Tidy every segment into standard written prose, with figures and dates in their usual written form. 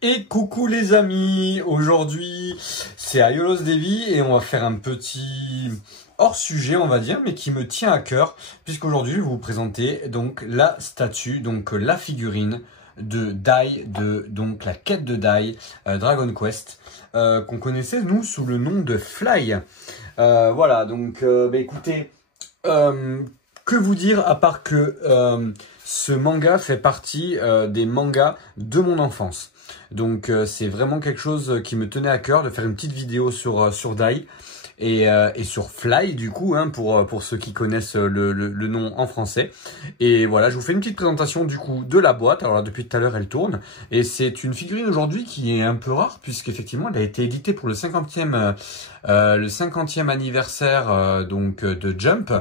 Et coucou les amis, aujourd'hui c'est Aiolos Devi et on va faire un petit hors sujet on va dire, mais qui me tient à cœur, puisqu'aujourd'hui je vais vous présenter donc la statue, donc la figurine de Dai, de donc la quête de Dai, Dragon Quest, qu'on connaissait nous sous le nom de Fly. Voilà, donc écoutez, que vous dire à part que ce manga fait partie des mangas de mon enfance. Donc c'est vraiment quelque chose qui me tenait à cœur de faire une petite vidéo sur Dai et sur Fly du coup, hein, pour ceux qui connaissent le nom en français. Et voilà, je vous fais une petite présentation du coup de la boîte. Alors là, depuis tout à l'heure elle tourne et c'est une figurine aujourd'hui qui est un peu rare puisqu'effectivement elle a été éditée pour le 50e anniversaire donc de Jump.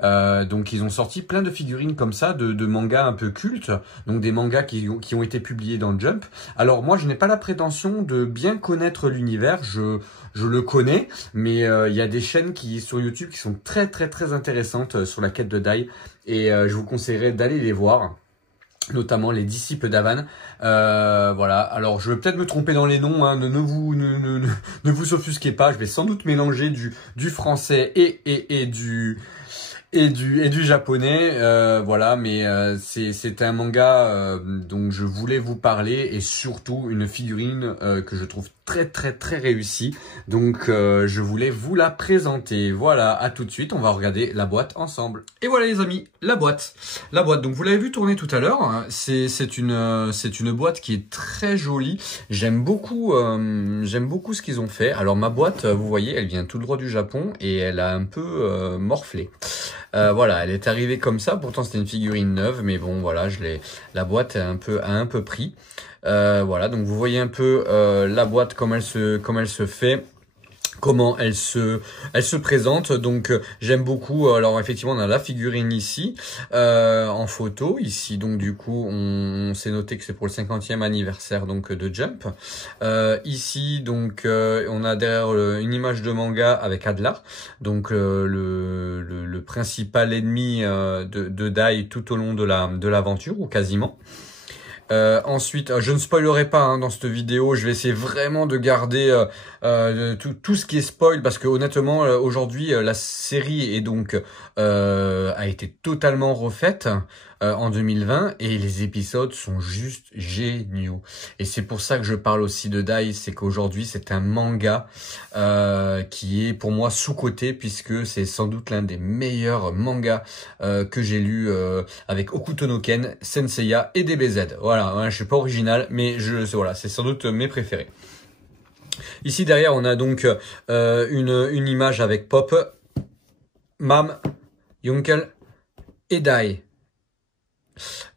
Donc ils ont sorti plein de figurines comme ça, de mangas un peu cultes, donc des mangas qui ont été publiés dans Jump. Alors moi je n'ai pas la prétention de bien connaître l'univers, je le connais, mais il y a des chaînes sur YouTube qui sont très intéressantes sur la quête de Dai, et je vous conseillerais d'aller les voir, notamment les disciples d'Avan. Voilà, alors je vais peut-être me tromper dans les noms, hein, ne vous offusquez pas, je vais sans doute mélanger du français et du japonais, voilà, mais c'est un manga dont je voulais vous parler, et surtout une figurine que je trouve très réussie, donc je voulais vous la présenter. Voilà, à tout de suite, on va regarder la boîte ensemble. Et voilà les amis, la boîte, donc vous l'avez vu tourner tout à l'heure, hein, c'est une boîte qui est très jolie. J'aime beaucoup ce qu'ils ont fait. Alors ma boîte, vous voyez, elle vient tout droit du Japon et elle a un peu morflé. Voilà, elle est arrivée comme ça. Pourtant, c'était une figurine neuve, mais bon, voilà, la boîte a un peu pris. Voilà, donc vous voyez un peu la boîte comment elle se fait, comment elle se présente. Donc j'aime beaucoup. Alors effectivement on a la figurine ici en photo ici, donc du coup on s'est noté que c'est pour le 50e anniversaire donc de Jump. Ici donc on a derrière une image de manga avec Adlar, donc le principal ennemi de Dai tout au long de l'aventure, ou quasiment. Ensuite, je ne spoilerai pas, hein, dans cette vidéo, je vais essayer vraiment de garder tout ce qui est spoil, parce que honnêtement aujourd'hui la série a été totalement refaite en 2020, et les épisodes sont juste géniaux. Et c'est pour ça que je parle aussi de Dai, c'est qu'aujourd'hui c'est un manga qui est pour moi sous-coté, puisque c'est sans doute l'un des meilleurs mangas que j'ai lu avec Hokuto no Ken, Senseiya et DBZ. Voilà, je suis pas original, mais voilà, c'est sans doute mes préférés. Ici derrière on a donc une image avec Pop, Mam, Yunkel et Dai.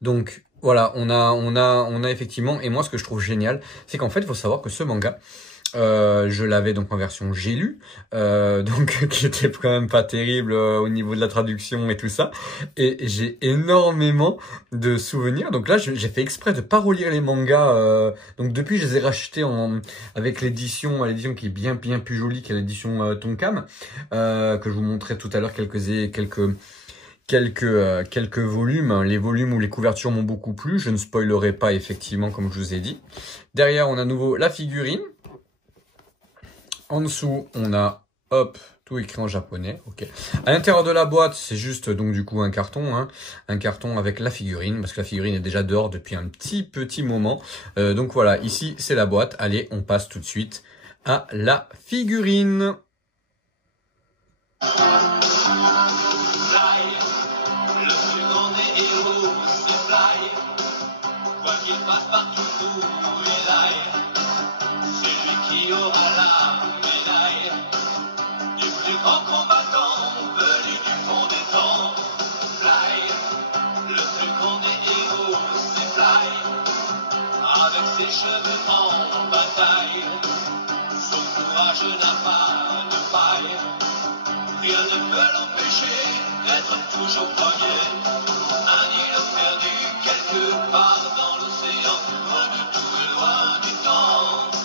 Donc voilà, on a effectivement, et moi ce que je trouve génial, c'est qu'en fait il faut savoir que ce manga, je l'avais donc en version j'ai lu, donc qui était quand même pas terrible au niveau de la traduction et tout ça, et j'ai énormément de souvenirs. Donc là j'ai fait exprès de pas relire les mangas, donc depuis je les ai rachetés avec l'édition qui est bien plus jolie, qui est l'édition Tonkam, que je vous montrais tout à l'heure, quelques volumes, les volumes où les couvertures m'ont beaucoup plu. Je ne spoilerai pas effectivement, comme je vous ai dit. Derrière on a à nouveau la figurine. En dessous, on a, hop, tout écrit en japonais, ok. À l'intérieur de la boîte, c'est juste, donc du coup, un carton, hein, un carton avec la figurine, parce que la figurine est déjà dehors depuis un petit moment. Donc voilà, ici, c'est la boîte. Allez, on passe tout de suite à la figurine. Cheveux en bataille, son courage n'a pas de faille, rien ne peut l'empêcher d'être toujours premier. Un îlot perdu quelque part dans l'océan, loin de tout et loin du temps.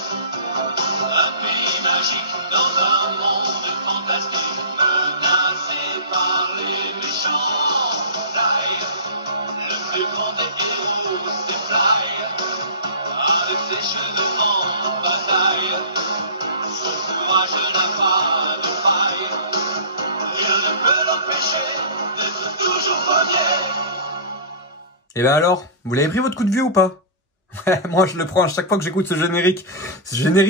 Un pays magique dans un monde fantastique, menacé par les méchants. Fly, le plus grand des héros, c'est Fly. Avec ses ses cheveux en bataille. Son courage n'a pas de faille. Rien ne peut l'empêcher d'être toujours premier. Et ben alors, vous l'avez pris votre coup de vieux ou pas? Ouais, moi je le prends à chaque fois que j'écoute ce générique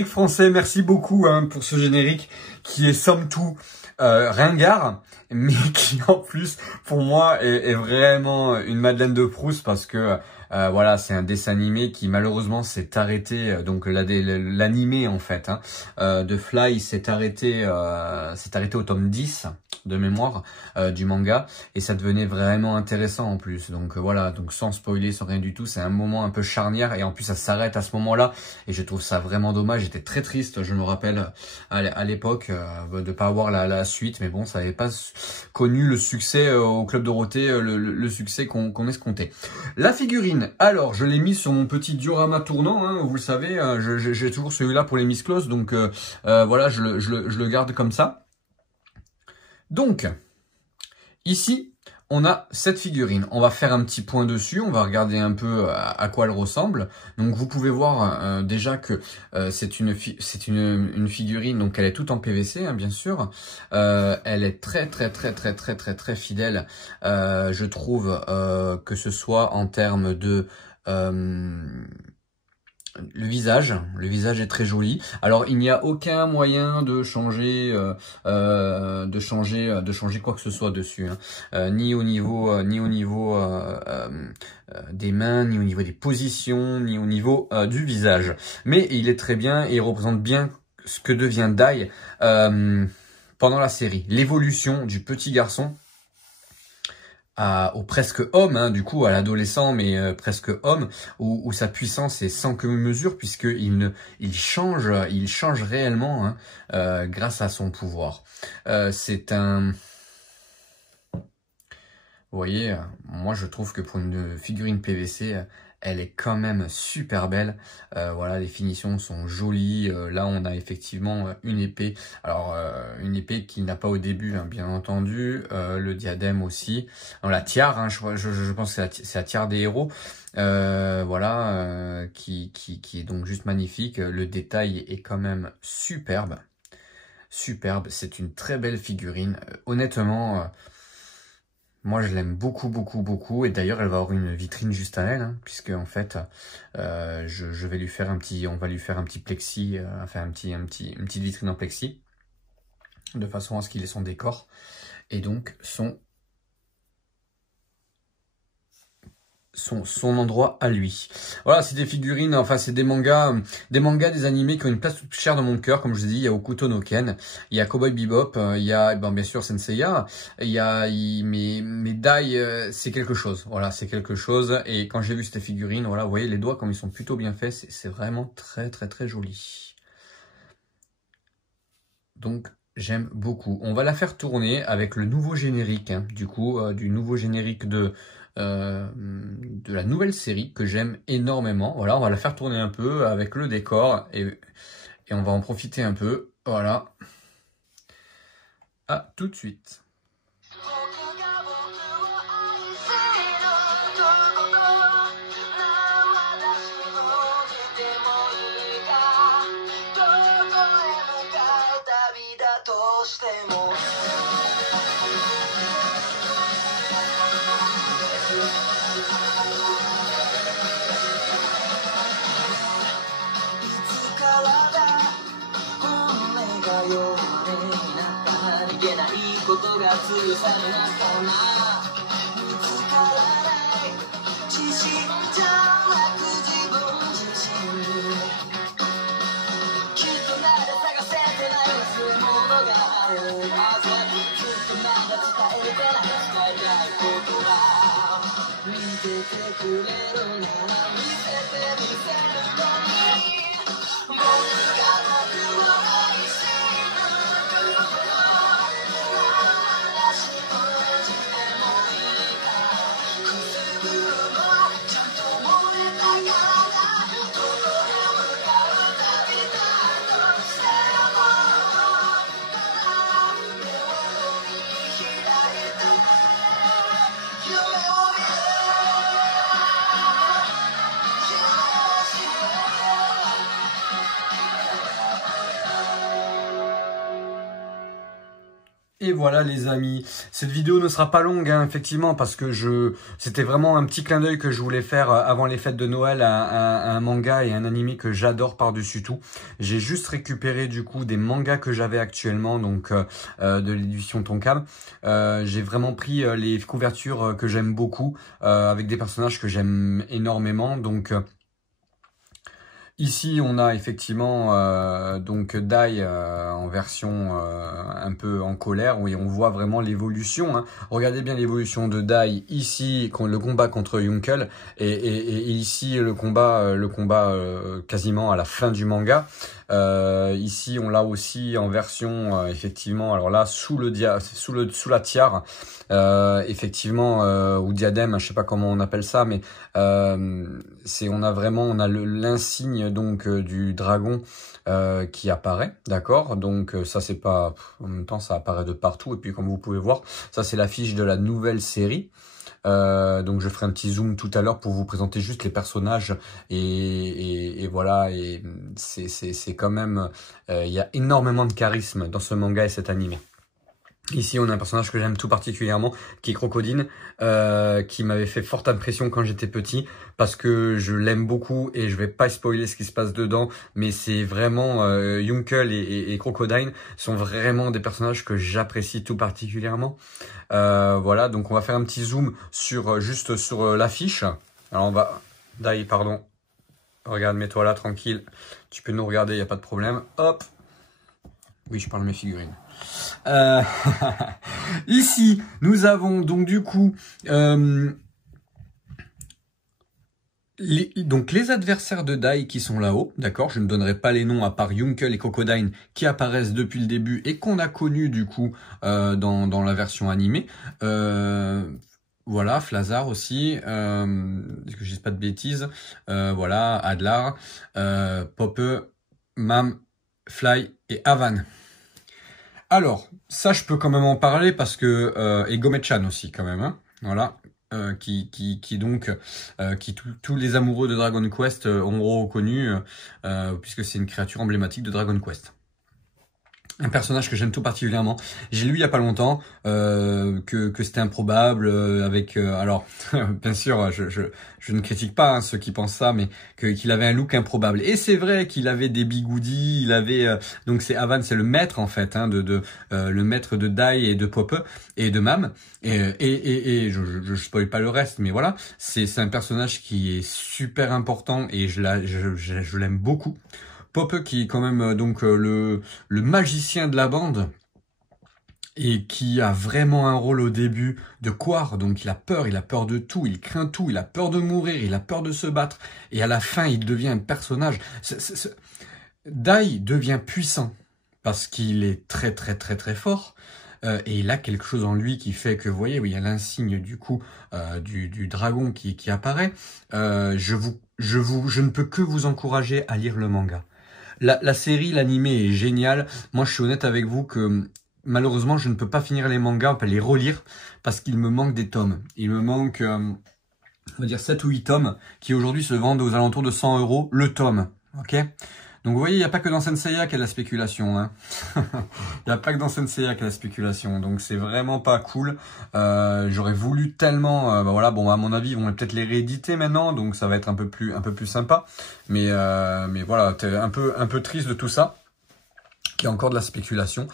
français. Merci beaucoup pour ce générique qui est somme toute ringard, mais qui en plus pour moi est vraiment une Madeleine de Proust parce que voilà, c'est un dessin animé qui malheureusement s'est arrêté, donc l'animé en fait de Fly s'est arrêté au tome 10 de mémoire du manga, et ça devenait vraiment intéressant en plus. Donc voilà, donc sans spoiler, sans rien du tout, c'est un moment un peu charnière, et en plus ça s'arrête à ce moment-là, et je trouve ça vraiment dommage. J'étais très triste, je me rappelle à l'époque de pas avoir la suite, mais bon, ça n'avait pas connu le succès au Club Dorothée, le succès qu'on escomptait. La figurine, alors je l'ai mis sur mon petit diorama tournant, vous le savez, j'ai toujours celui-là pour les Miss Close, donc voilà, je le garde comme ça. Donc, ici, on a cette figurine. On va faire un petit point dessus, on va regarder un peu à quoi elle ressemble. Donc, vous pouvez voir déjà que c'est une figurine, donc elle est toute en PVC, bien sûr. Elle est très fidèle, je trouve, que ce soit en termes de... le visage est très joli. Alors il n'y a aucun moyen de changer quoi que ce soit dessus, ni au niveau des mains, ni au niveau des positions, ni au niveau du visage. Mais il est très bien et il représente bien ce que devient Dai pendant la série, l'évolution du petit garçon au presque homme, du coup à l'adolescent, mais presque homme, où sa puissance est sans commune mesure, puisqu'il change réellement grâce à son pouvoir. C'est un... Vous voyez, moi je trouve que pour une figurine PVC, elle est quand même super belle. Voilà, les finitions sont jolies. Là, on a effectivement une épée. Alors, une épée qu'il n'a pas au début, bien entendu. Le diadème aussi. Non, la tiare, je pense que c'est la tiare des héros. Voilà, qui est donc juste magnifique. Le détail est quand même superbe. Superbe. C'est une très belle figurine. Honnêtement... moi, je l'aime beaucoup, et d'ailleurs, elle va avoir une vitrine juste à elle, puisque en fait, je vais lui faire on va lui faire un petit plexi, enfin une petite vitrine en plexi, de façon à ce qu'il ait son décor, et donc son endroit à lui. Voilà, c'est des figurines, enfin c'est des mangas, des animés qui ont une place toute chère dans mon cœur, comme je vous ai dit. Il y a Hokuto no Ken, il y a Cowboy Bebop, il y a bien sûr Senseiya, mais Dai, c'est quelque chose. Voilà, c'est quelque chose. Et quand j'ai vu cette figurine, voilà, vous voyez les doigts comme ils sont plutôt bien faits, c'est vraiment très joli. Donc j'aime beaucoup. On va la faire tourner avec le nouveau générique, du coup, du nouveau générique de la nouvelle série que j'aime énormément. Voilà, on va la faire tourner un peu avec le décor et on va en profiter un peu. Voilà. À tout de suite. Et voilà les amis, cette vidéo ne sera pas longue hein, effectivement parce que c'était vraiment un petit clin d'œil que je voulais faire avant les fêtes de Noël à un manga et un anime que j'adore par-dessus tout. J'ai juste récupéré du coup des mangas que j'avais actuellement donc de l'édition Tonkam. J'ai vraiment pris les couvertures que j'aime beaucoup avec des personnages que j'aime énormément donc... Ici, on a effectivement donc Dai en version un peu en colère, où on voit vraiment l'évolution. Hein. Regardez bien l'évolution de Dai ici, le combat contre Yunkel, et ici le combat quasiment à la fin du manga. Ici, on l'a aussi en version effectivement. Alors là, sous la tiare, effectivement, ou diadème, je sais pas comment on appelle ça, mais on a l'insigne donc du dragon qui apparaît, d'accord. Donc ça c'est pas, en même temps ça apparaît de partout et puis comme vous pouvez voir, ça c'est l'affiche de la nouvelle série. Donc je ferai un petit zoom tout à l'heure pour vous présenter juste les personnages et voilà, et c'est quand même il y a énormément de charisme dans ce manga et cet anime. Ici, on a un personnage que j'aime tout particulièrement, qui est Crocodine, qui m'avait fait forte impression quand j'étais petit, parce que je l'aime beaucoup et je vais pas spoiler ce qui se passe dedans, mais c'est vraiment Yunkel et Crocodine sont vraiment des personnages que j'apprécie tout particulièrement. Voilà, donc on va faire un petit zoom juste sur l'affiche. Alors on va... Dai, pardon. Regarde, mets-toi là, tranquille. Tu peux nous regarder, il n'y a pas de problème. Hop. Oui, je parle de mes figurines. Ici, nous avons donc du coup les adversaires de Dai qui sont là-haut, d'accord. Je ne donnerai pas les noms à part Yunkel et Crocodine qui apparaissent depuis le début et qu'on a connu du coup dans la version animée. Voilà, Flazar aussi, que je dise pas de bêtises. Voilà, Adlar, Poppe, Mam, Fly et Avan. Alors, ça je peux quand même en parler parce que et Gomechan aussi quand même, hein, voilà, tous les amoureux de Dragon Quest ont reconnu puisque c'est une créature emblématique de Dragon Quest. Un personnage que j'aime tout particulièrement. J'ai lu il y a pas longtemps que c'était improbable alors bien sûr je ne critique pas ceux qui pensent ça, mais qu'il avait un look improbable. Et c'est vrai qu'il avait des bigoudis, il avait donc c'est Avan, c'est le maître en fait hein, le maître de Dai et de Poppe et de Mam et je spoil pas le reste, mais voilà, c'est un personnage qui est super important et je l'aime beaucoup. Poppe qui est quand même donc le magicien de la bande et qui a vraiment un rôle au début de Quar, donc il a peur de tout, il craint tout, il a peur de mourir, il a peur de se battre et à la fin il devient un personnage. Dai devient puissant parce qu'il est très très très très fort. Et il a quelque chose en lui qui fait que, vous voyez, oui, il y a l'insigne du coup du dragon qui apparaît. Je ne peux que vous encourager à lire le manga. La série, l'animé est génial. Moi, je suis honnête avec vous que malheureusement, je ne peux pas finir les mangas, on peut les relire parce qu'il me manque des tomes. Il me manque, on va dire 7 ou 8 tomes qui aujourd'hui se vendent aux alentours de 100 € le tome. Ok ? Donc vous voyez, il n'y a pas que dans Senseiya qu'il y a de la spéculation. Hein. Il n'y a pas que dans Senseiya qu'il y a de la spéculation. Donc c'est vraiment pas cool. J'aurais voulu tellement... voilà, bon, à mon avis, ils vont peut-être les rééditer maintenant. Donc ça va être un peu plus sympa. Mais voilà, t'es un peu triste de tout ça. Qu'il y a encore de la spéculation.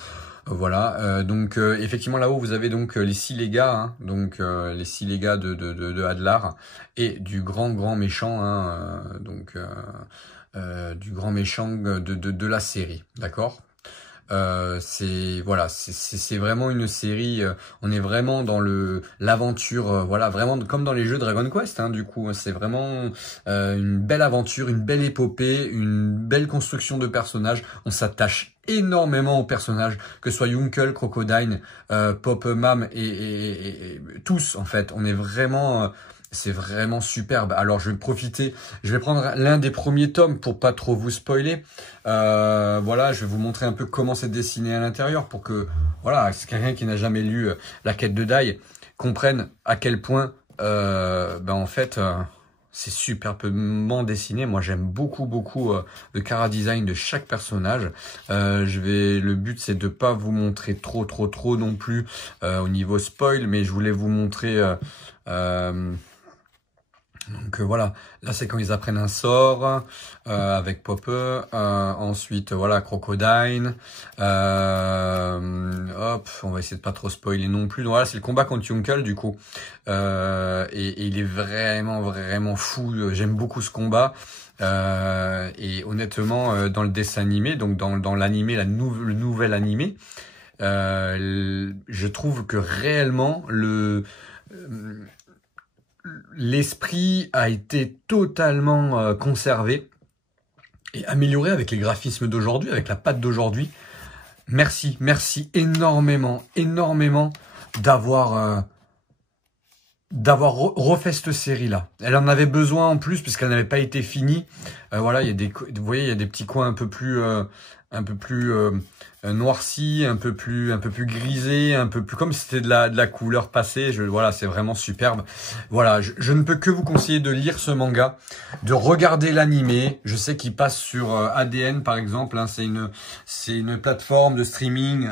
Voilà, donc effectivement là-haut vous avez donc les 6 légats, hein, donc les 6 légats de Adlar et du grand méchant, hein, du grand méchant de la série, d'accord. C'est vraiment une série. On est vraiment dans l'aventure, voilà, vraiment comme dans les jeux Dragon Quest. Hein, du coup, c'est vraiment une belle aventure, une belle épopée, une belle construction de personnages. On s'attache énormément aux personnages, que ce soit Yunkel, Crocodine, Poppe, Mam et tous en fait. On est vraiment c'est vraiment superbe. Alors je vais profiter, je vais prendre l'un des premiers tomes pour pas trop vous spoiler. Voilà, je vais vous montrer un peu comment c'est dessiné à l'intérieur pour que, voilà, quelqu'un qui n'a jamais lu La quête de Dai comprenne à quel point, en fait, c'est superbement dessiné. Moi, j'aime beaucoup le chara design de chaque personnage. Le but, c'est de pas vous montrer trop non plus au niveau spoil, mais je voulais vous montrer. Donc voilà, là c'est quand ils apprennent un sort avec Popper, ensuite voilà Crocodile, hop, on va essayer de pas trop spoiler non plus. Donc voilà, c'est le combat contre Yunkel du coup, et il est vraiment fou. J'aime beaucoup ce combat. Et honnêtement, dans le dessin animé, donc dans l'animé, le nouvel animé, je trouve que réellement l'esprit a été totalement conservé et amélioré avec les graphismes d'aujourd'hui, avec la patte d'aujourd'hui. Merci énormément d'avoir refait cette série-là. Elle en avait besoin en plus puisqu'elle n'avait pas été finie. Voilà, vous voyez, il y a des petits coins un peu plus noirci, un peu plus grisé, un peu plus comme si c'était de la couleur passée. Voilà, c'est vraiment superbe. Voilà, je ne peux que vous conseiller de lire ce manga, de regarder l'animé. Je sais qu'il passe sur ADN par exemple, hein, c'est une plateforme de streaming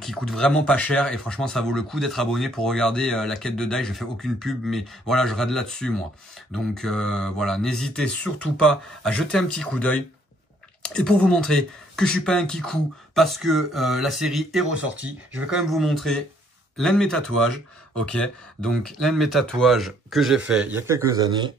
qui coûte vraiment pas cher et franchement ça vaut le coup d'être abonné pour regarder la quête de Dai. Je fais aucune pub, mais voilà, je rade là-dessus moi. Donc voilà, n'hésitez surtout pas à jeter un petit coup d'œil. Et pour vous montrer que je suis pas un kikou parce que la série est ressortie, je vais quand même vous montrer l'un de mes tatouages. Ok, donc l'un de mes tatouages que j'ai fait il y a quelques années.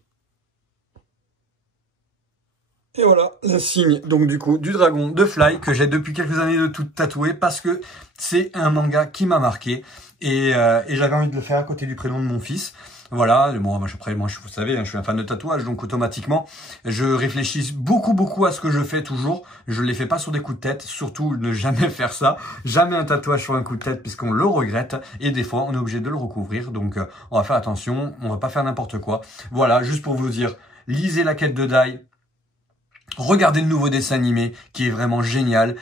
Et voilà, le signe donc du coup du dragon de Fly que j'ai depuis quelques années de tout tatouer parce que c'est un manga qui m'a marqué et j'avais envie de le faire à côté du prénom de mon fils. Voilà, bon, après, moi, vous savez, je suis un fan de tatouage, donc automatiquement, je réfléchis beaucoup à ce que je fais toujours. Je les fais pas sur des coups de tête, surtout ne jamais faire ça. Jamais un tatouage sur un coup de tête, puisqu'on le regrette, et des fois, on est obligé de le recouvrir. Donc, on va faire attention, on va pas faire n'importe quoi. Voilà, juste pour vous dire, lisez la quête de Dai. Regardez le nouveau dessin animé qui est vraiment génial.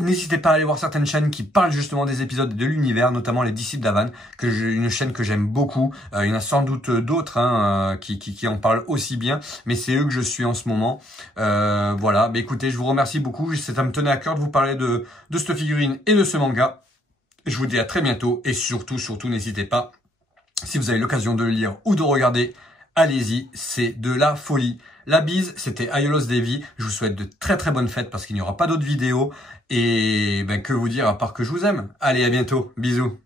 N'hésitez pas à aller voir certaines chaînes qui parlent justement des épisodes de l'univers, notamment les Disciples d'Avan, une chaîne que j'aime beaucoup. Il y en a sans doute d'autres hein, qui en parlent aussi bien, mais c'est eux que je suis en ce moment. Voilà, bah, écoutez, je vous remercie beaucoup. Ça me tenait à cœur de vous parler de cette figurine et de ce manga. Je vous dis à très bientôt et surtout n'hésitez pas, si vous avez l'occasion de le lire ou de regarder, allez-y, c'est de la folie. La bise, c'était Ayolos Devi. Je vous souhaite de très bonnes fêtes parce qu'il n'y aura pas d'autres vidéos. Et ben, que vous dire à part que je vous aime. Allez, à bientôt. Bisous.